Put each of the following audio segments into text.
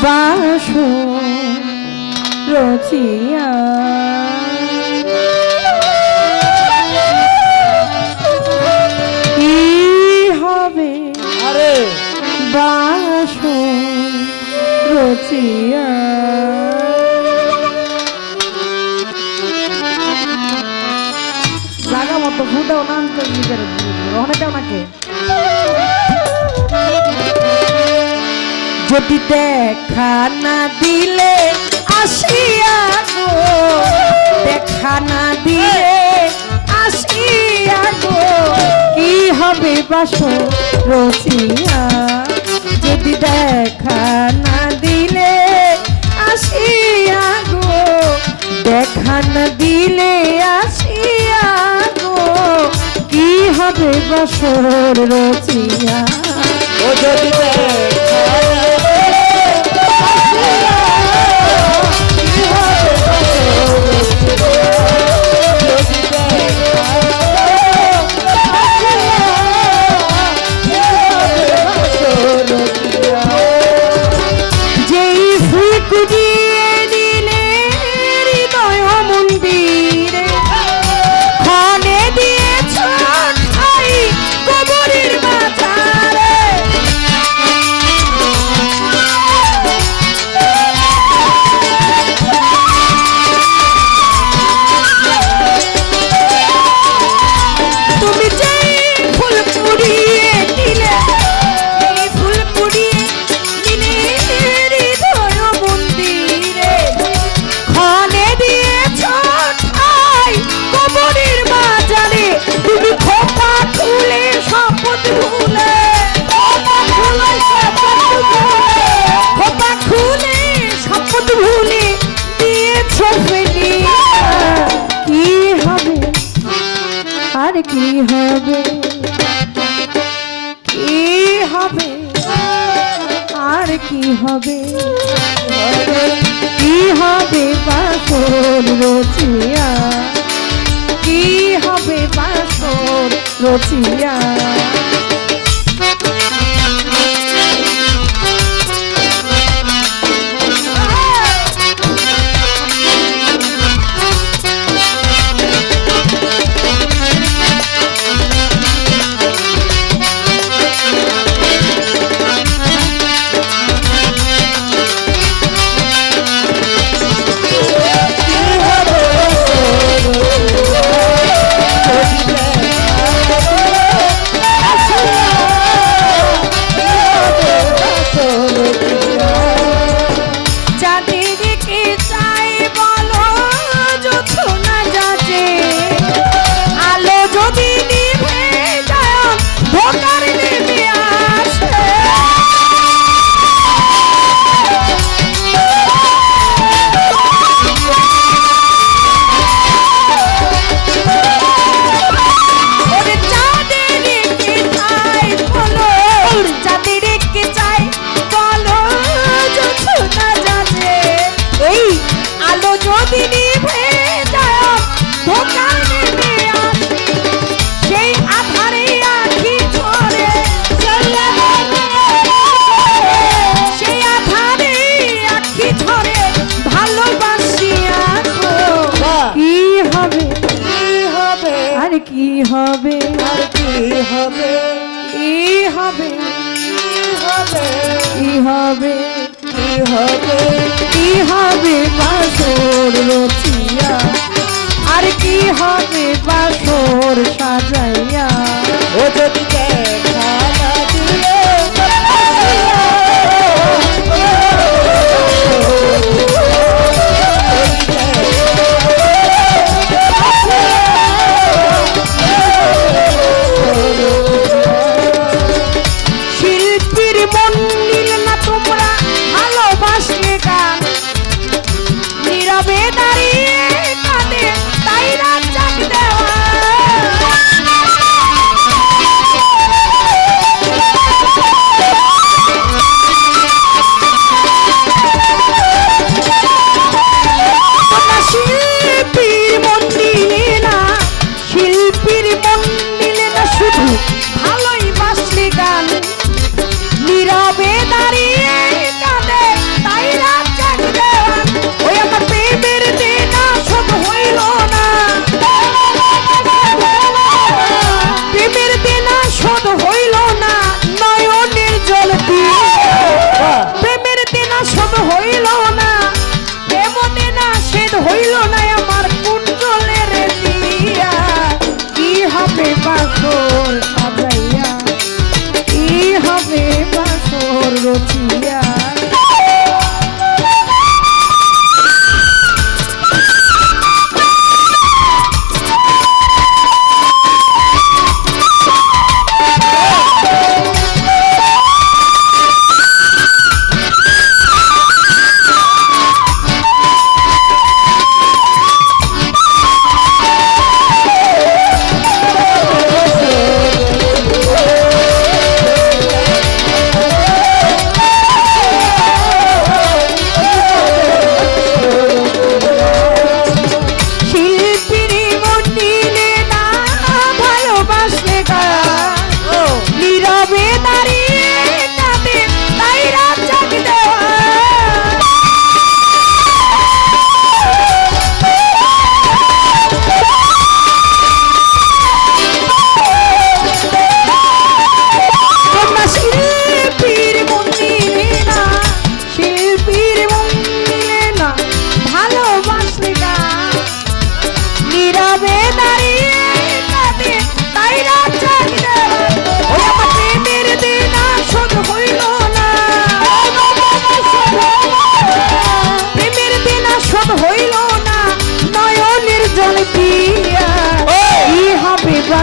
বাসো রচিয়া। কি হবে আরে। বাসো রচিয়া। জাগা মতো ফুটাও নিজের অনেকে ওনাকে যদি দেখা না দিলে আসিয়া গো। দেখা না দিলে আসিয়া গো। কি হবে বাস রচিয়া? যদি দেখা না দিলে আসিয়া গো। দেখা না দিলে আসিয়া গো। কি হবে বাসর রচিয়া? কি হবে? কি হবে? আর কি হবে? কি হবে বাসর রচিয়া? কি হবে বাসর রচিয়া? হবে? আর কি হবে? কি হবে? কি হবে? কি হবে? কি হবে কি হবে বাসর রচিয়া আর কি হবে বাসর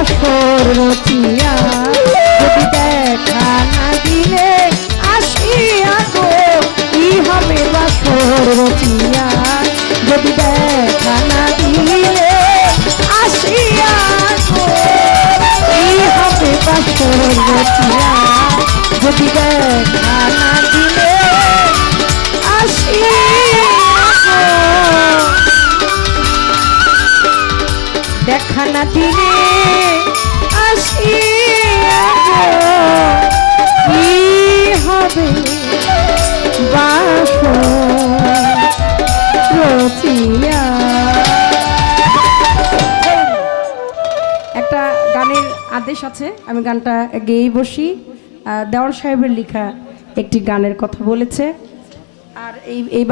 বাসর রচিয়া যদি দেখা না দিলে আসিয়া গো কি হবে বাসর রচিয়া? যদি দেখা না দিলে আসিয়া গো কি হবে বাসর দেখা না দিলে আদেশ আছে, আমি গানটা গেয়েই বসি। দেওয়ান সাহেবের লেখা একটি গানের কথা বলেছে। আর এই এই